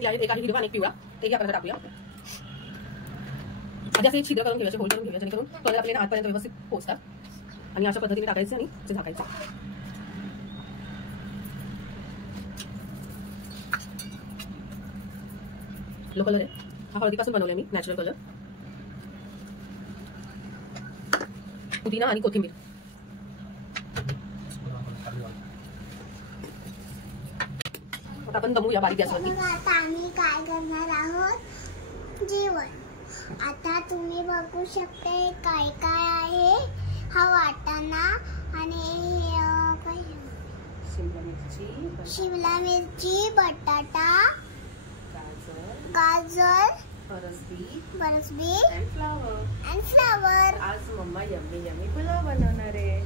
घेतले आहेत, एक आहे हिरवा आणि एक पिवळा, तेही आपण टाकूया. आधी असं एक छिद्र करून घेऊया, होल करून घेऊया, जेणेकरून कलर आपल्याला आतपर्यंत व्यवस्थित पोहोचतात. आणि अशा पद्धतीने टाकायचे आणि ते झाकायचं. लो कलर आहे हा, हळदीपासून बनवलाय मी, नॅचरल कलर. पुदिना आणि कोथिंबीर. आता आपण दमूया बारीक गॅसवरती. आता आम्ही काय करणार आहोत, जेवण. आता तुम्ही बघू शकता काय काय आहे. हा वाटाणा आणि शिमला मिरची, बटाटा, गाजर, फरसबी and फ्लावर. आज मम्मा यम्मी यम्मी पुलाव बनवणार आहे.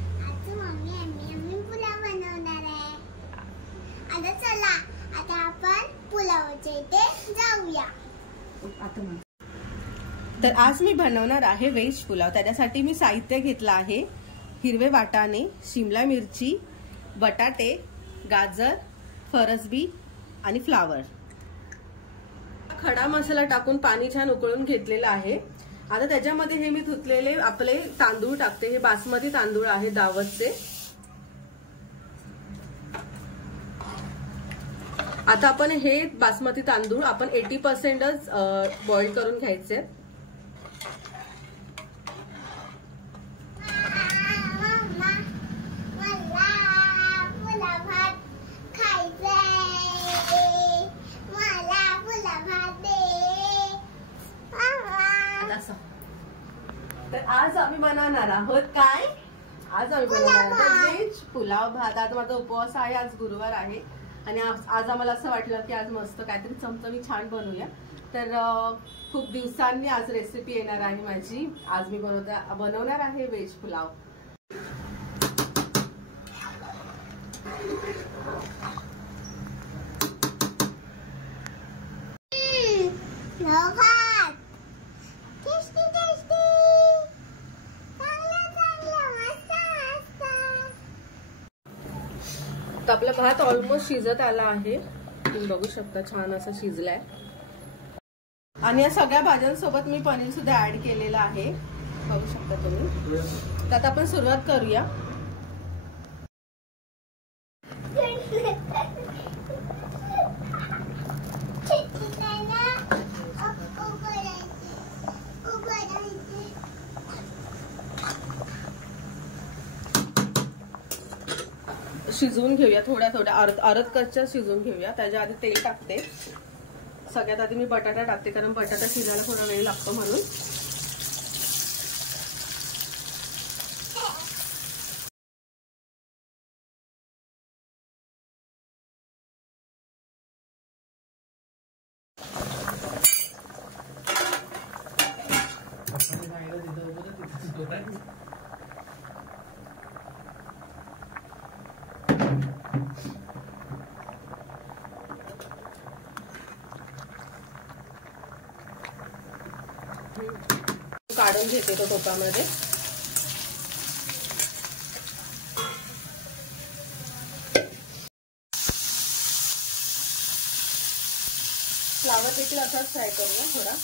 आता चला, आता आपण पुलावच्या इथे जाऊया. तर आज मी बनवणार आहे व्हेज पुलाव. त्याच्यासाठी मी साहित्य घेतलं आहे हिरवे वाटाणे, शिमला मिरची, बटाटे, गाजर, फरसबी आणि फ्लावर. खडा मसाला टाकून पाणी छान उकळून घेतलेलं आहे. आता त्याच्यामध्ये हे मी धुतलेले आपले तांदूळ टाकते. हे बासमती तांदूळ आहे दावतचे. आता आपण हे बासमती तांदूळ आपण 80%च बॉईल करून घ्यायचे. तर आज आम्ही बनवणार आहोत काय, आज आम्ही बनवणार आहोत व्हेज पुलाव भात. आता माझा उपवास आहे, आज गुरुवार आहे आणि आज आम्हाला असं वाटलं की आज मस्त काहीतरी चमचमीत छान बनवूया. तर खूप दिवसांनी आज रेसिपी येणार आहे माझी. आज मी बनवणार आहे व्हेज पुलाव. तर आपला भात ऑलमोस्ट शिजत आला आहे. तुम्ही बघू शकता छान असं शिजलाय. आणि या सगळ्या भाज्यांसोबत मी पनीर सुद्धा ऍड केलेलं आहे, बघू शकता तुम्ही. तर आता आपण सुरुवात करूया. शिजवून घेऊया थोड्या अर्ध कच्च्या शिजवून घेऊया. त्याच्या आधी तेल टाकते. सगळ्यात आधी मी बटाटा टाकते, कारण बटाटा शिजायला थोडा वेळ लागतो म्हणून. काढून घेते तो टोपामध्ये. फ्लावर देखील असाच फ्राय करूया थोडा.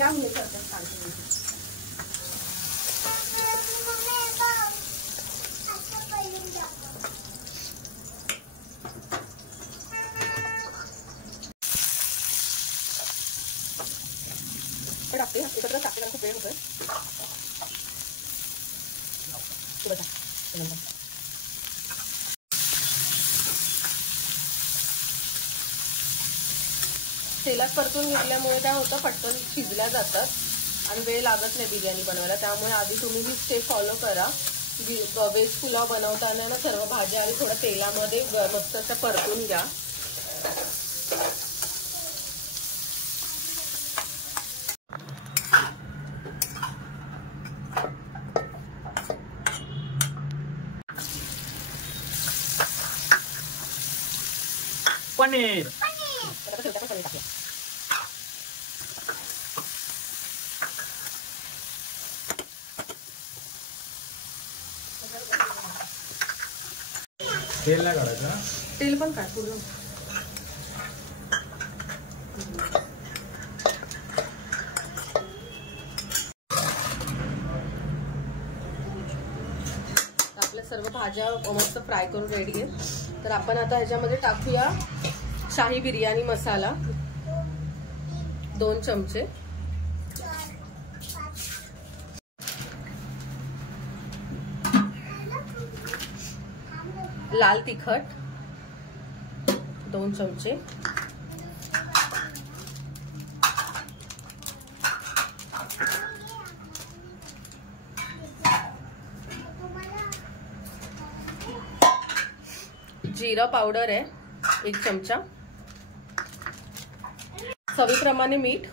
या मी करते सांगते. टाकते एकत्र टाकते खूप वेळ होतोय. तेलात परतून घेतल्यामुळे काय होतं पटकन शिजल्या जातात आणि वेळ लागत नाही बिर्याणी बनवायला. त्यामुळे आधी तुम्ही ही स्टेप फॉलो करा. व्हेज पुलाव बनवताना ना सर्व भाज्या आणि थोडं तेलामध्ये मस्त असं परतून घ्या. पनीर तेल नाही काढायचं. तेल पण काय पूर्ण आपल्या सर्व भाज्या मस्त फ्राय करून रेडी आहे. तर आपण आता ह्याच्यामध्ये टाकूया शाही बिर्याणी मसाला 2 चमचे. लाल तिखट 2 चमचे. जीरा पावडर आहे 1 चमचा. चवीप्रमाणे मीठ.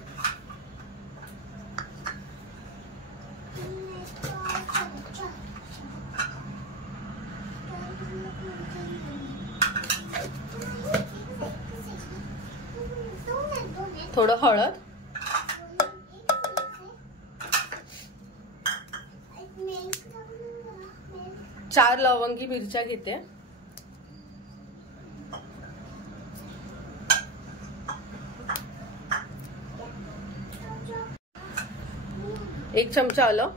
थोडं हळद. चार लवंगी मिरच्या घेते. एक चमचा आलं.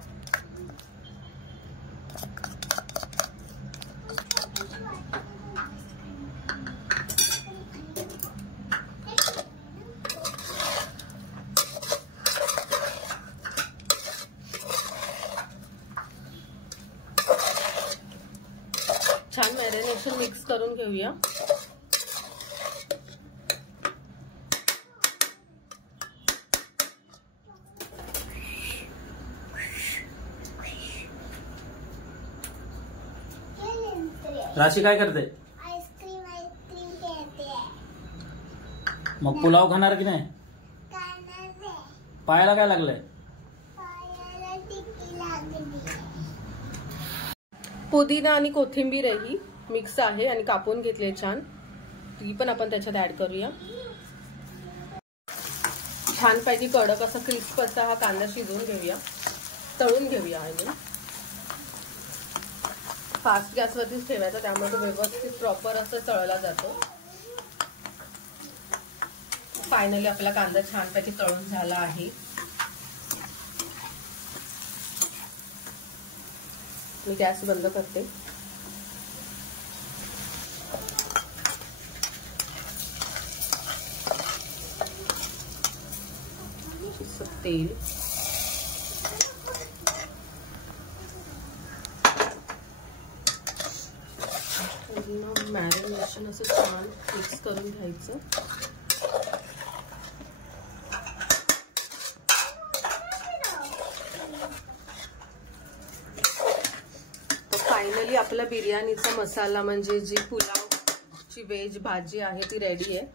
छान मॅरिनेशन मिक्स करून घेऊया. राशी काय करते? आईस्क्रीम खेळते. मग पुलाव खाणार की नाही? पायाला काय लागलंय? पायाला टिक्की लागली. पुदिना आणि कोथिंबीर ही मिक्स आहे आणि कापून घेतले छान. ती पण आपण त्याच्यात ऍड करूया. छानपैकी कडक असा क्रिस्प असा हा कांदा शिजवून घेऊया. तळून घेऊया. आणि फास्ट गॅसवरतीच ठेवायचा त्यामुळे तो व्यवस्थित प्रॉपर असं तळला जातो. फायनली आपला कांदा छानपैकी तळून झाला आहे. मी गॅस बंद करते. तेल. मॅरिनेशन असं छान मिक्स करून घ्यायचं. तर फायनली आपला बिर्याणीचा मसाला म्हणजे जी पुलावची व्हेज भाजी आहे ती रेडी आहे.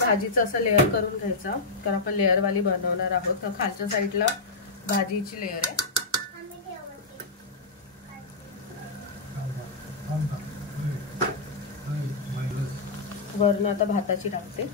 भाजीचं असं लेअर करून घ्यायचं, तर आपण लेअर वाली बनवणार आहोत. तर खालच्या साईडला भाजीची लेअर आहे. वरून आता भाताची टाकते.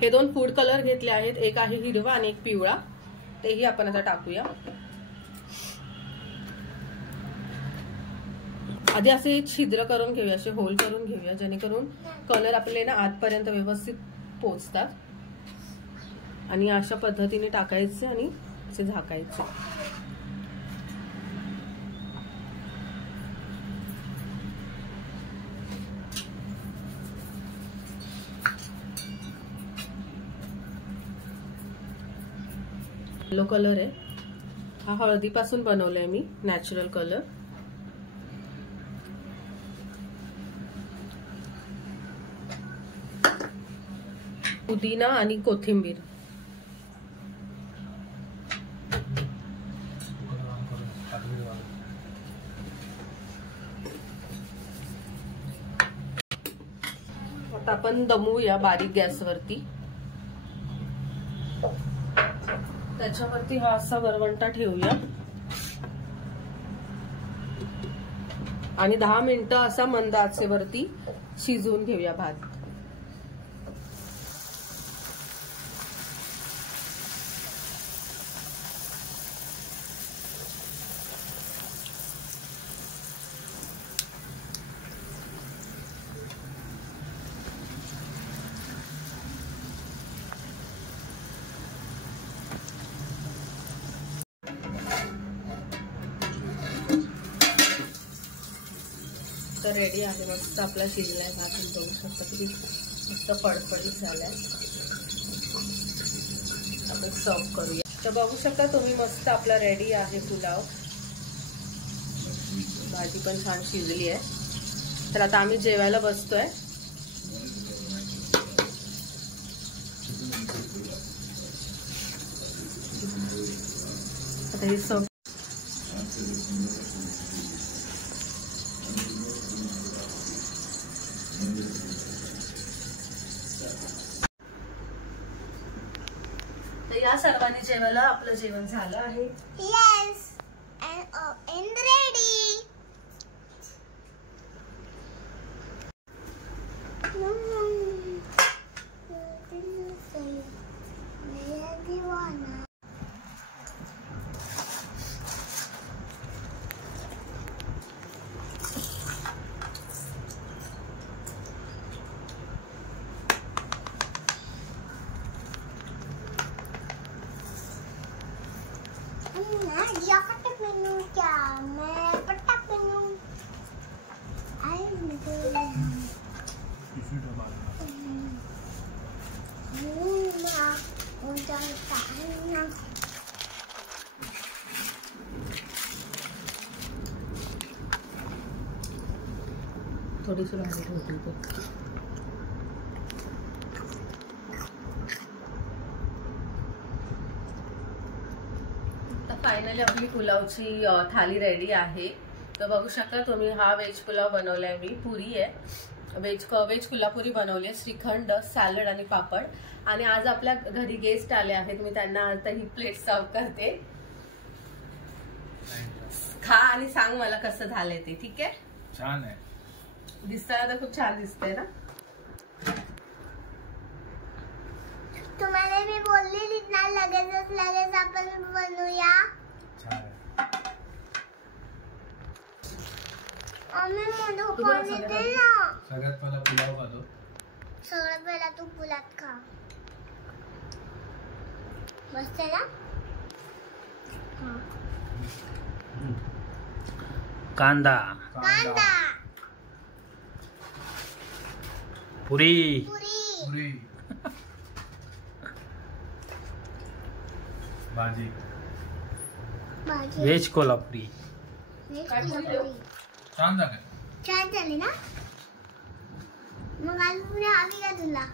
हे 2 फूड कलर घेतले आहेत, एक आहे हिरवा आणि एक पिवळा, तेही आपण आता टाकूया. आधी असे छिद्र करून घेऊया, असे होल करून घेऊया, जेणेकरून कलर आपले ना आतपर्यंत व्यवस्थित पोचतात. आणि अशा पद्धतीने टाकायचे आणि असे झाकायचे. येलो कलर आहे हा, हळदीपासून बनवलाय मी, नॅचरल कलर. पुदिना आणि कोथिंबीर. आता आपण दमवूया बारीक गॅसवरती. त्याच्यावरती हा असा वरवंटा ठेवूया आणि 10 मिनिटं असा मंद आचेवरती शिजवून घेऊया भात. तर रेडी आहे, मस्त आपला शिजलाय भात. बघू शकता किती मस्त फडफडीत झालाय. आपण सर्व करूया. तर बघू शकता तुम्ही, मस्त आपला रेडी आहे पुलाव. भाजी पण छान शिजली आहे. तर आता आम्ही जेवायला बसतोय. आता हे सर्व या सर्वांनी जेवायला आपलं जेवण झालं आहे. Yes, and ready. Dia kata minum jamu, petak minum air minum. Udah tahan. थोड़ी सी भाजी होती तो फायनली आपली पुलावची थाली रेडी आहे. तर बघू शकता तुम्ही, हा व्हेज पुलाव बनवलाय मी. पुरी आहे, व्हेज कोल्हापुरी बनवली आहे, श्रीखंड, सॅलड आणि पापड. आणि आज आपल्या घरी गेस्ट आले आहेत, मी त्यांना आता ही प्लेट सर्व करते. खा आणि सांग मला कसं झालंय ते. ठीक आहे? छान आहे, दिसताना तर खूप छान दिसतंय ना. तुम्हाला मी बोललेली ना लगेच आपण बनवूया. मम्मी मला तू पाणी बरं दे ना. सगळ्यात पहिला पुलाव खातो. सगळ्यात पहिला तू पुलाव खा. मस्त आहे ना? कांदा, कांदा, पुरी, पुरी, पुरी, भाजी. भाजी. व्हेज कोल्हापुरी. काय पुरी. बोलली? छान झालं. छान झाली ना? मग आज पुढे हवी का तुला?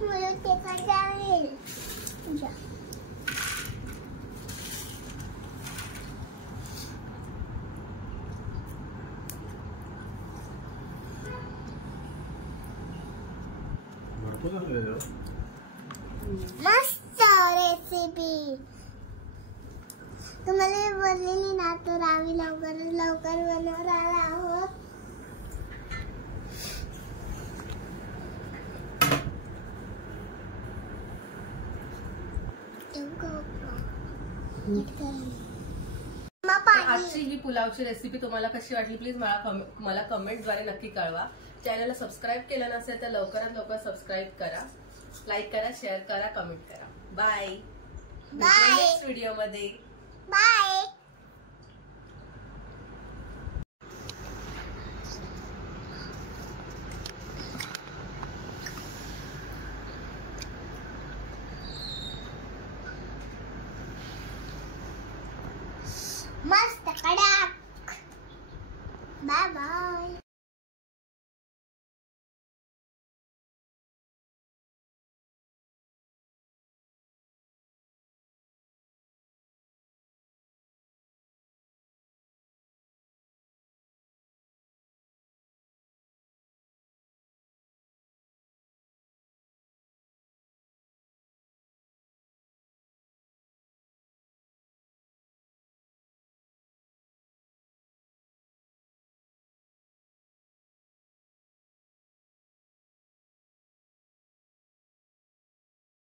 मला तिखट चालेल. जा. भरपूर झालं. मस्त रेसिपी तुम्हाला बोललेली ना, तर आम्ही लवकर बनवणार आहोत. आजची ही पुलावची रेसिपी तुम्हाला कशी वाटली प्लीज मला कमेंटद्वारे नक्की कळवा. चॅनलला सबस्क्राईब केलं नसेल तर लवकरात लवकर सबस्क्राईब करा, लाईक करा, शेअर करा, कमेंट करा. बाय. बाय. नेक्स्ट व्हिडिओ मध्ये. बाय.